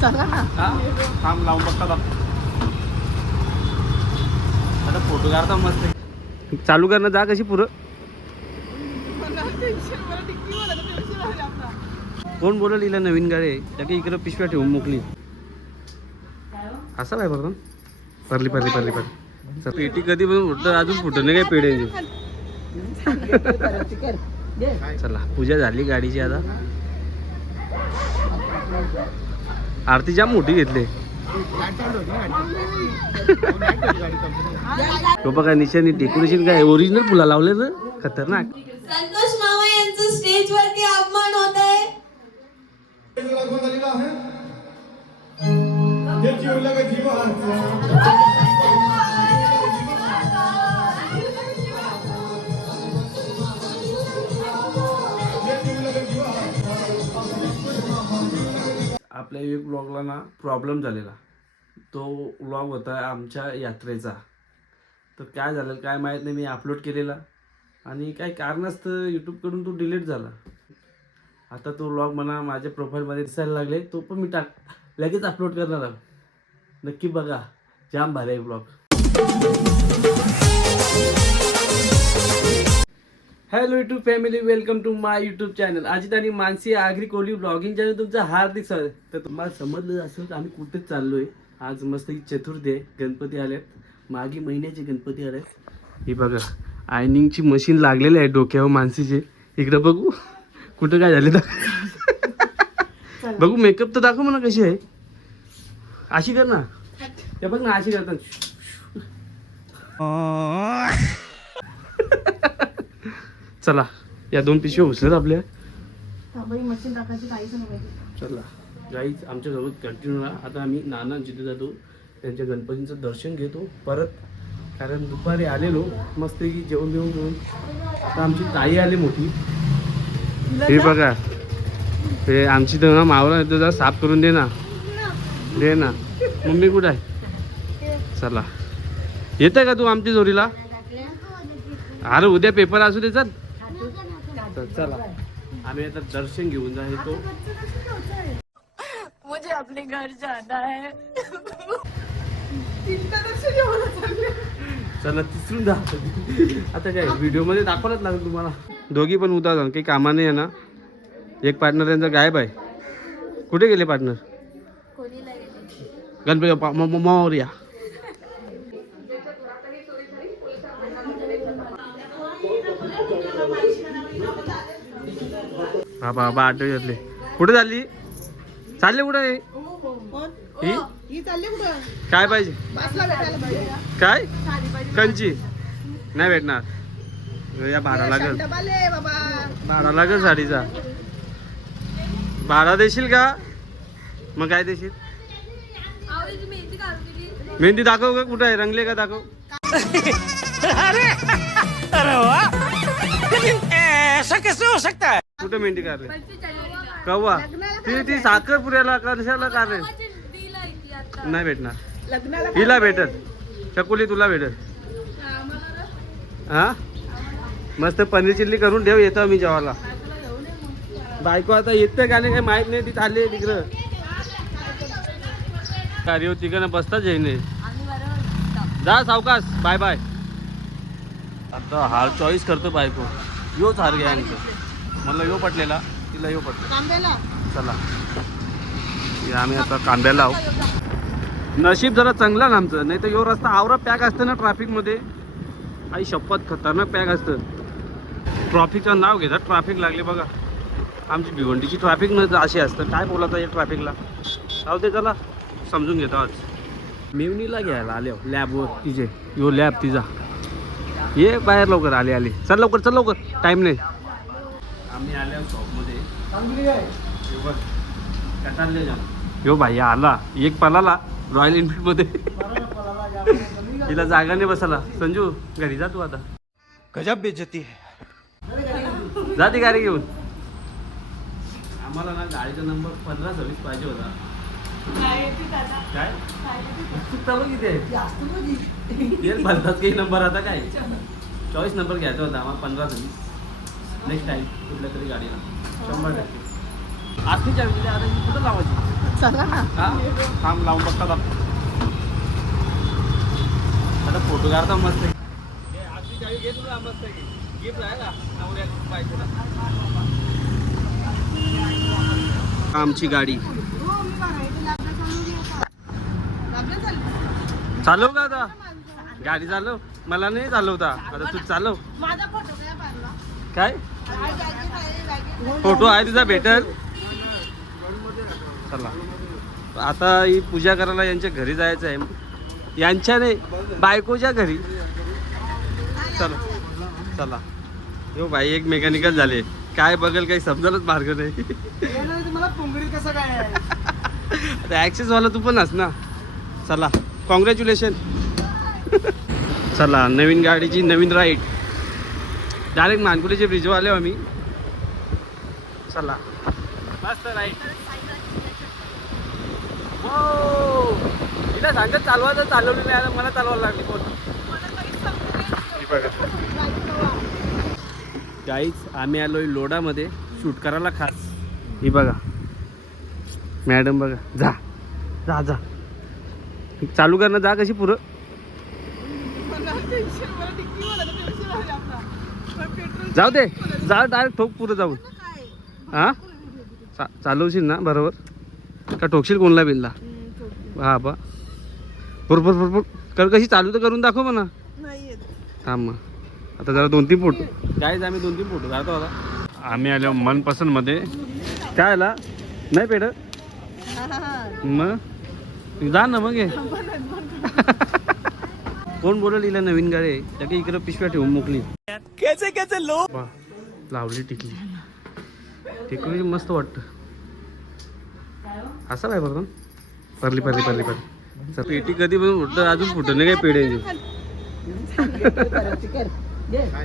चला ना. हा? थांब लावून आता फोटो काढता मस्त चालू करणं जा कशी पुरं. कोण बोलल हिला नवीन गाडी त्या की इकडं पिशव्या ठेवून मोकली असं काय बरं परली परली परली परली. पेटी कधी पण फुटतं अजून फुटत नाही काय पेढ्याची चला पूजा झाली गाडीची आता. आरती जाम मोठी घेतली. तो बघा निशाणी डेकोरेशन काय? ओरिजिनल फुला लावले ना खतरनाक. संतोष मामा यांचं स्टेजवरती अपमान होत. आहे आपल्या एक ब्लॉगला ना प्रॉब्लेम झालेला. तो ब्लॉग होता आमच्या यात्रेचा. तर काय झालं काय माहीत नाही मी अपलोड केलेला. आणि काही कारणास्तव यूट्यूबकडून तो डिलीट झाला. आता तो ब्लॉग म्हणा माझ्या प्रोफाईलमध्ये दिसायला लागले तो पण मी टाक लगेच अपलोड करणार आहे. नक्की बघा जाम भारी आहे blog hello YouTube family welcome to my YouTube channel Ajit आणि मानसी आगरी कोहली ब्लॉगिंग चॅनल तुमचं हार्दिक स्वागत. तर तुम्हाला समजलं असेल तर आम्ही कुठेच चाललोय. आज मस्त ही चतुर्थी आहे. गणपती आलेत. मागे महिन्याचे गणपती आलेत. ही बघा आयनिंगची मशीन लागलेली आहे डोक्यावर मानसीचे. इकडं बघू. कुठं काय झाले तर. बघू मेकअप तर दाखव म्हणा कशी आहे. अशी कर ना. ते बघ ना अशी करतात. चला या दोन पिशव्या उचलत आपल्या. मशीन टाकायची काहीच नाही पाहिजे. चला गाईच आमच्यासोबत कंटिन्यू राहा. आता आम्ही नाना जिथे जातो त्यांच्या गणपतींचं दर्शन घेतो. परत कारण दुपारी आलेलो. मस्त की जेवण जेवण करून. आता आमची ताई आली मोठी. हे बघा. ते आमची तर ना मावला येतो जरा साफ करून दे ना. दे ना. मम्मी कुठं आहे? चला. येतं का तू आमच्या जोडीला? अरे उद्या पेपर असू दे चल. चला. आम्ही आता दर्शन घेऊन जा येतो मुझे अपने घर जाना है. चला तिसरून जा. आता काय व्हिडिओमध्ये दाखवायलाच लागेल तुम्हाला. दोघी पण उतार जाऊन काही कामाने आहे ना एक पार्टनर त्यांचा गायब आहे. कुठे गेले पार्टनर गणपती मोरया बाबा बाबा आठ घेतले. कुठे चालली? चालले कुठे ही? ही? कुठं काय पाहिजे? काय? कंची. नाही भेटणार. या भाडा लागेल भाडा लागेल साडीचा. भाडा देशील का? मग काय देशील? मेहंदी दाखव का कुठं आहे? रंगले का दाखव? कुठे मेहंदी काढले? कव्वा? ती ती साखर पुऱ्याला कशाला काढले? नाही भेटणार. लग्नाला हिला भेटल. चकुली तुला भेटल. हा? मस्त पनीर चिल्ली करून ठेव येतो मी जेवायला. बायको आता येते का नाही काही माहीत नाही ती चालली आहे तिकडं. कार्य तिकडं बसताच येईने. जा सावकाश बाय बाय आता हार चॉईस करतो बायको. योच हार घ्या आणखी मला यो पटलेला. तिला यो पटले चला. हे आम्ही आता कांद्याला आहोत. नशीब जरा चांगला ना आमचं. नाही तर यो रस्ता आवरा पॅक असतं ना ट्रॅफिकमध्ये. आई शपथ खतरनाक पॅक असतं. ट्रॉफिकचं नाव घेतात ट्रॅफिक लागले बघा. आमची भिवंडीची ट्रॅफिक न अशी असतं. काय बोलायचं या ट्रॅफिकला? जाऊ दे चला. समजून घेतो आज. मेवणीला घ्यायला आले लॅबवर तिचे. यो लॅब तिचा. ये बाहेर लवकर. आले आले. चल लवकर चल लवकर. टाईम नाही. आम्ही आल्या शॉपमध्ये हे. यो भाई आला. एक पलाला रॉयल एनफील्डमध्ये. तिला जागा नाही बसाला संजू घरी जा तू आता. गजब बेइज्जती है। जा ती गाडी घेऊन. आम्हाला ना गाडीचा नंबर पंधरा सव्वीस पाहिजे होता. काय? किती आहे नंबर आता काय? चॉईस नंबर घ्यायचा होता आम्हाला पंधरा सव्वीस. नेक्स्ट टाईम कुठल्या तरी गाडीला शंभर टक्के. चावी आता ही कुठं लावायची चला ना. हा? थांब लावून बघतात आपण आता फोटो काढता मस्त आजची चावी घे तुला मस्त आहे. गिफ्ट. आमची गाडी. हो चालव का आता? गाडी चालव? मला नाही चालवता. आता तू चालव. माझा फोटो काय? फोटो आहे तुझा भेटल. चला. आता ही पूजा करायला यांच्या घरी जायचं आहे. यांच्या नाही बायकोच्या घरी. चला. चला. हो बाई एक मेकॅनिकल झाले. काय बघेल काही समजायलाच मार्ग नाही. ॲक्सेसवाला आता ॲक्सेस तू पण अस ना. चला. कॉंग्रॅच्युलेशन चला नवीन गाडीची नवीन राईड डायरेक्ट मानकुलीचे ब्रिजवर आले आम्ही. चला. मस्त राईड हो तिला सांगत चालवा तर चालवली नाही. आता मला चालवायला लागली कोण गाईच आम्ही आलोय लोडामध्ये शूट करायला खास. ही बघा. मॅडम बघा. जा. जा जा. चालू कर ना जा कशी पुरं मला टेन्शन मला डिक्की मला टेन्शन आलं आपला पण पेट्रोल जाऊ दे जा डायरेक्ट ठोक पुरं जाऊन. काय हा? चा चालवशील ना बरोबर? का ठोकशील कोणला बिनला? हा बा. बरोबर बरोबर कर कशी चालू तर करून दाखव म्हणा. थांब मग. आता जरा दोन तीन फोटो कायच आम्ही दोन तीन फोटो काढतो आता. आम्ही आलो मनपसंतमध्ये काय आला नाही पेड? मग? जा ना मग हे कोण बोलल हिला नवीन गाडी? आहे त्या इकडं पिशव्या ठेवून मोकली कैसे कैसे लोग? वा, लावली टिकली. टिकली मस्त वाटतं. असं काय बरं परली परली परली परली. चल, पेटी कधी पण फुटतं अजून फुटत नाही काय पेढे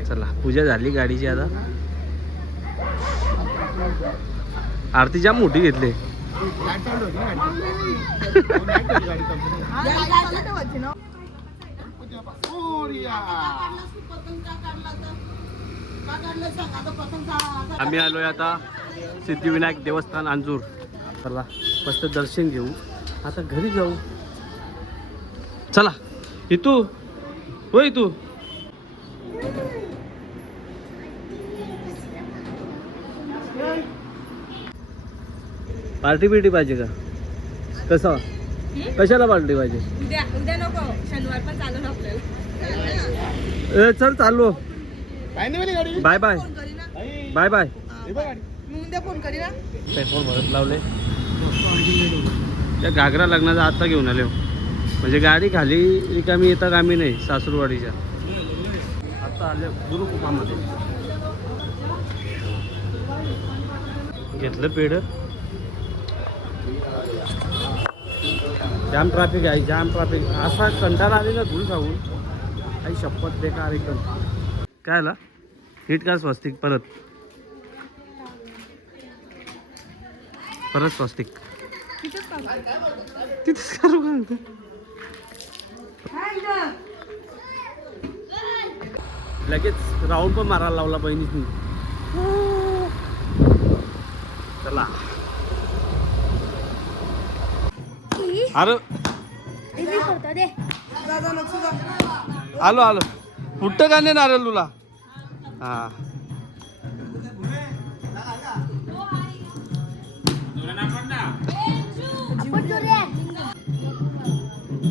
चला पूजा झाली गाडीची आता. आरती जाम मोठी घेतली. आम्ही आलोय आता सिद्धिविनायक देवस्थान अंजूर. चला मस्त दर्शन घेऊ. आता घरी जाऊ. चला इतू. हो इतू. पार्टी बिर्टी पाहिजे का? कसं? कशाला पार्टी पाहिजे? उद्या उद्या नको शनिवार पण चालू ना आपल्याला. ए चल चाललो. काय नाही बाय बाय फोन करी ना बाय बाय उद्या फोन करी ना पेट्रोल भरत लावले. त्या घागरा लग्नाचा आता घेऊन आले हो. म्हणजे गाडी खाली रिकामी येता कामी नाही सासूरवाडीच्या. आता आले गुरुकुपामध्ये घेतलं पेढ. जाम ट्रॅफिक आहे जाम ट्रॅफिक असा कंटाळा आले ना धूळ खाऊन. काही शपथ बेकार एकदम काय आला? नीट का स्वस्तिक? परत. परत स्वस्तिक. तिथेच करू का लगेच राऊंड पण मारायला लावला बहिणीसनी. चला. अरे. आलो आलो. कुठं का नाही नारळ तुला? हा.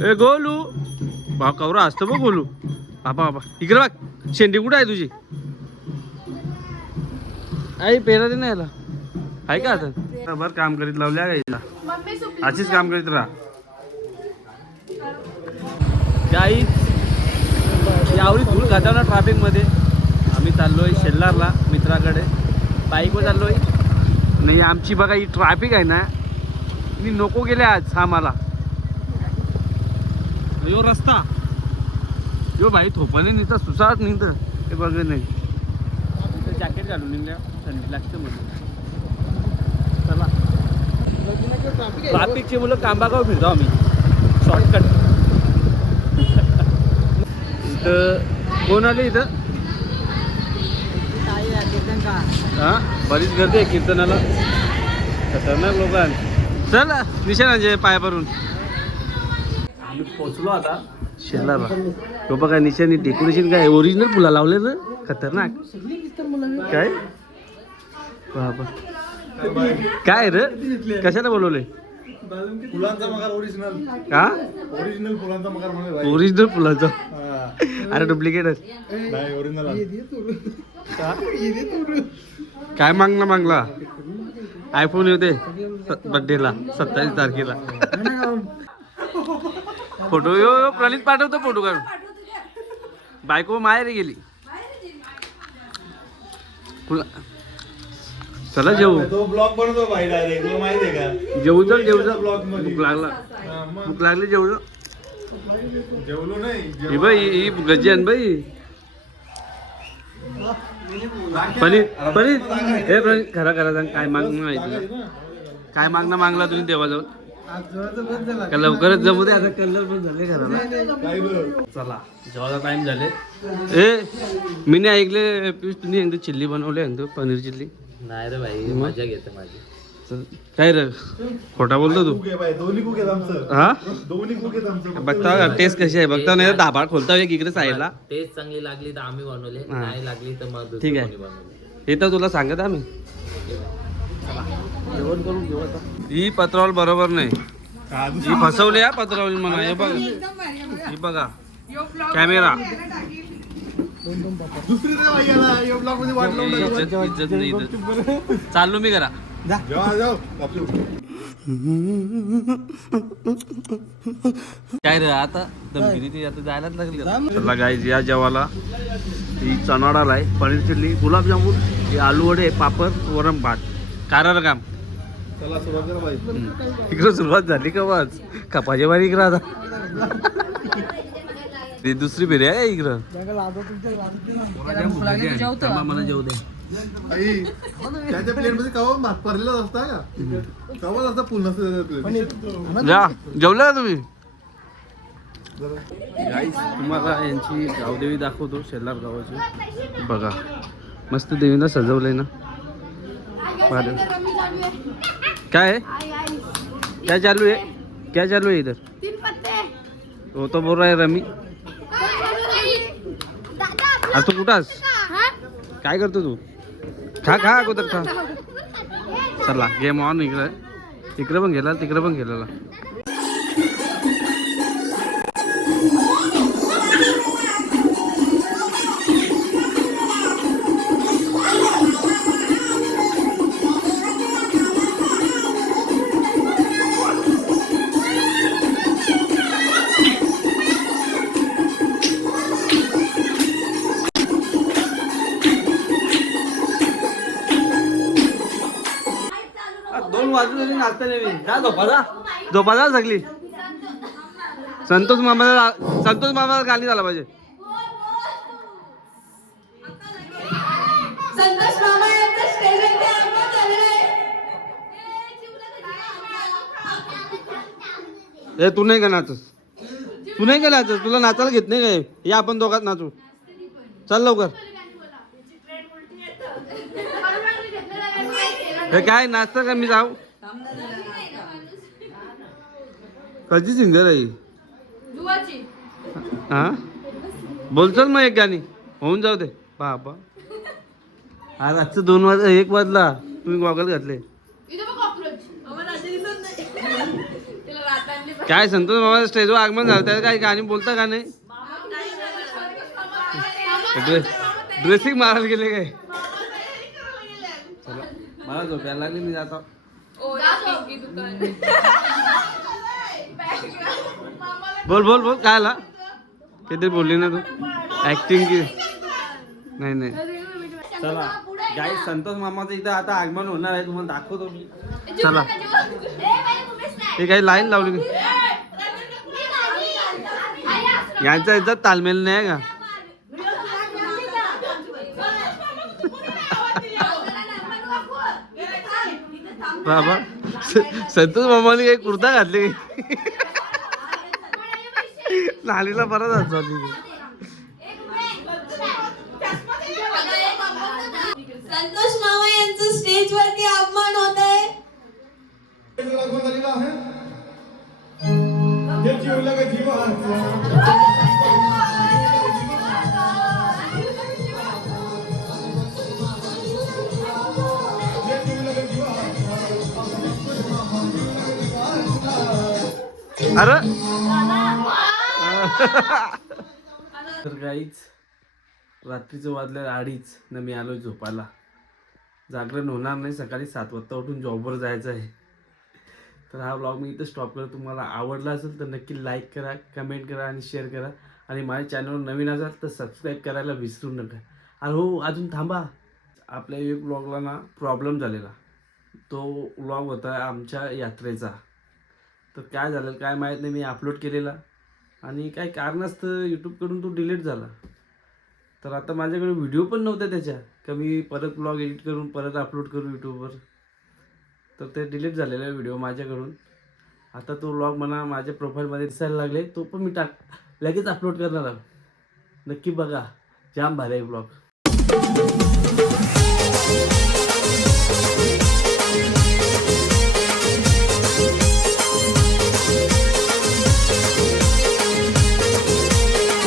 ए गोलू. बा कवरा असतं बघ गोलू. बाबा बाबा. इकडे बघ. शेंडी कुठं आहे तुझी? आई पेरा दे ना याला. आहे का आता? बरं काम करीत लावल्या का हिला? अशीच काम करीत राहा. काही यावरी धूळ खाताना ट्रॅफिकमध्ये आम्ही चाललोय शेल्लारला मित्राकडे. बाईकवर चाललोय. नाही आमची बघा ही ट्रॅफिक आहे ना मी नको गेले आज हा मला. यो रस्ता. यो भाई थोपणे निघता सुसाट निघतं ते बघ नाही. जॅकेट घालून निघल्या थंडी लागते म्हणून. चला. ट्रॅफिकची मुलं कांबागाव फिरतो आम्ही. शॉर्टकट इथं कोण आले इथं? हा? बरीच गर्दी आहे कीर्तनाला. खतरनाक लोक आहेत. चल निशाणाचे पायावरून आम्ही पोचलो आता. शेलारला तो बघा निशाणी डेकोरेशन काय ओरिजिनल फुला लावले ना? खतरनाक. काय? बाबा. काय रे? कशाला बोलवले फुलांचा मकार ओरिजिनल का ओरिजिनल फुलांचा भाई. ओरिजिनल फुलाचं. अरे डुप्लिकेट नाही ओरिजिनल काय मागला मागला आयफोन येते बड्डेला सत्तावीस तारखेला. फोटो यो यो प्रणित पाठवतो फोटो काढून. बायको माहेरी गेली. चला जेऊ तो ब्लॉग बनवतो भाई डायरेक्ट तुला माहिती आहे का? जेऊ चल जेऊ चल. ब्लॉग भूक लागला. भूक लागली जेवू. जेवलो नाही ही बाई ही गजी आण बाई पनीर पनीर हे पनीर खरा खरा सांग काय मागणं माहिती तुला? काय मागणं मागला तुम्ही देवाजवळ का लवकरच जमू दे आता कलर पण झाले घराला? चला जेवायचा टाइम झाले ए मी नाही ऐकले पियुष तुम्ही एकदा चिल्ली बनवली एकदा पनीर चिल्ली नाही रे भाई? मजा घेते माझी काय रे? खोटा बोलतो तू. कुक आहे भाई दोन्ही कुक आहेत आमचं. हा? दोन्ही कुक आहेत आमचं. बघता टेस्ट कशी आहे? बघता नाही दाबाळ खोलता एक इकडे साईडला. टेस्ट चांगली लागली तर आम्ही बनवले हा. नाही लागली तर मग ठीक आहे. हे तर तुला सांगत आम्ही. जेवण करून घेऊ आता ही पत्रावल बरोबर नाही. ही फसवली हा पत्रावली म्हणा. हे बघा. ही बघा. कॅमेरा. दुसरी. चाललो मी करा आपलं काय रे आता दमगिरी ती आता जायलाच लागली चला गाईज या जेवाला ही चणाडाल आहे पनीर चिल्ली गुलाबजामुन ही आलू वडे पापड वरम भात. कार काम. चला सुरुवात इकडं सुरुवात झाली का वाज कपाच्या बारी इकडं आता. ती दुसरी बिर्या आहे इकडं. मला जेवू दे. आई त्याच्या प्लेटमध्ये कवा भात भरलेला असता का? कवा असता फुल नसतं त्याच्या प्लेट जा जेवलं तुम्ही? गाईस तुम्हाला यांची गावदेवी दाखवतो शेलार गावाची. बघा. मस्त देवीला सजवलंय ना. भारी. काय? आहे क्या चालू है क्या चालू है इधर तीन पत्ते वो तो बोल रहा है रमी आज तू कुठं आहेस? काय करतो तू? खा खा अगोदर खा. चला गेम ऑन इकडं. इकडं पण गेला तिकडं पण गेलेला जा झोपा जा. झोपा जा सगळी. संतोष मामाला संतोष मामाला गाली झाला पाहिजे. संतोष मामा. ए तू नाही का नाचस तू नाही का नाचस तुला नाचायला घेत नाही काय या आपण दोघात नाचू. चल लवकर. हे काय नाचतं का मी जाऊ? कधी सिंगर आहे ही? हा? बोल चल मग एक गाणी. होऊन जाऊ दे. बाबा. आज आजचं दोन वाज एक वाजला. तुम्ही गॉगल घातले. काय संतोष बाबा स्टेजवर आगमन झालं. त्यात काही गाणी बोलता का नाही? ड्रेस ड्रेसिंग मारायला गेले काय? मला झोपायला लागली मी जाता बोल बोल बोल काय आला? किती बोलली ना तू? ऍक्टिंग की. नाही नाही. चला. गाई संतोष मामाचं इथं आता आगमन होणार आहे. तुम्हाला दाखवतो मी. चला. हे काही लाईन लावली? यांचा याचा तालमेल नाही का? बाबा संतोष मामाने काही कुर्ता घातले लालीला बरा जातो. संतोष मामा यांचं स्टेजवरती अपमान होत आहे अरे. तर काहीच रात्रीचं वाजलं अडीच न मी आलो झोपायला. जागरण होणार नाही सकाळी सात वाजता उठून जॉबवर जायचं आहे. तर हा ब्लॉग मी इथं स्टॉप करतो. तुम्हाला आवडला असेल तर नक्की लाईक करा कमेंट करा आणि शेअर करा. आणि माझ्या चॅनलवर नवीन असाल तर सबस्क्राईब करायला विसरू नका. अरे हो अजून थांबा. आपल्या एक ब्लॉगला ना प्रॉब्लेम झालेला. तो ब्लॉग होता आमच्या यात्रेचा. तर काय झालं काय माहीत नाही मी अपलोड केलेला. आणि काय कारणास्तव यूट्यूबकडून तो डिलीट झाला. तर आता माझ्याकडे व्हिडिओ पण नव्हता त्याच्या. का मी परत ब्लॉग एडिट करून परत अपलोड करू यूट्यूबवर तर ते डिलीट झालेला व्हिडिओ माझ्याकडून. आता तो ब्लॉग मला माझ्या प्रोफाईलमध्ये दिसायला लागले तो पण मी टाक लगेच अपलोड करणार आहे. नक्की बघा जाम भारी आहे ब्लॉग